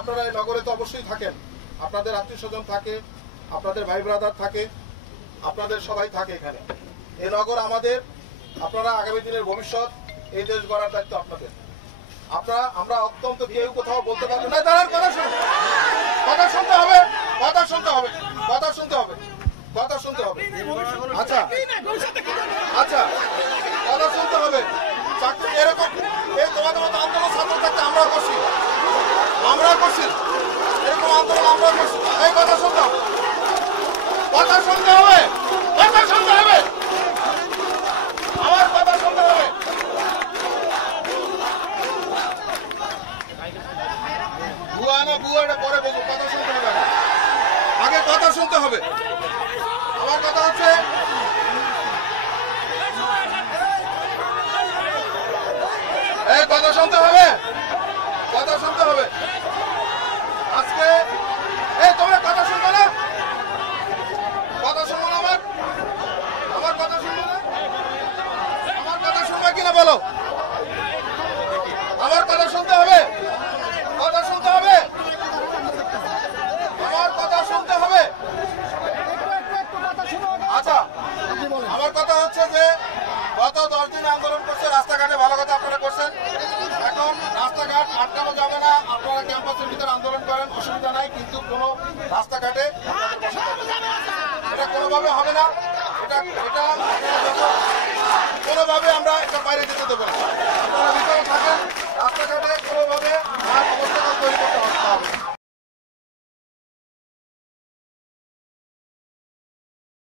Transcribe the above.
আপনারা এই নগরে তো অবশ্যই থাকেন, আপনাদের আত্মীয় স্বজন থাকে, আপনাদের ভাই ব্রাদার থাকে, আপনাদের সবাই থাকে এখানে। এই নগর আমাদের, আপনারা আগামী দিনের ভবিষ্যৎ, এই দেশ গড়ার দায়িত্ব আপনাদের। আমরা অত্যন্ত কেউ কোথাও বলতে পারবো না। দাঁড়ান, কথা শুনুন, কথা শুনতে হবে, কথা শুনতে হবে, কথা শুনতে হবে, কথা শুনতে হবে। আচ্ছা আচ্ছা, কথা শুনতে হবে। এরকম তোমাদের মতো আন্দোলন ছাত্র থাকতে আমরাও করছি, এরকম আন্দোলন আমরাও করছি। এই কথা শুনতে হবে, কথা শুনতে হবে, কথা শুনতে হবে, আমার কথা শুনতে হবে। বুয়া না বুয়াটা পরে বলবো, কথা শুনতে হবে, আগে কথা শুনতে হবে। আমার কথা হচ্ছে, এই কথা শুনতে হবে, কথা শুনতে হবে। আজকে এই তোমরা কথা শুনবে না, কথা শুনবো না, আমার কথা শুনবে না, আমার কথা শুনবে কিনা বলো? আমার কথা শুনতে হবে, কথা শুনতে হবে, আমার কথা শুনতে হবে। আচ্ছা, আমার কথা হচ্ছে যে গত 10 দিন আন্দোলন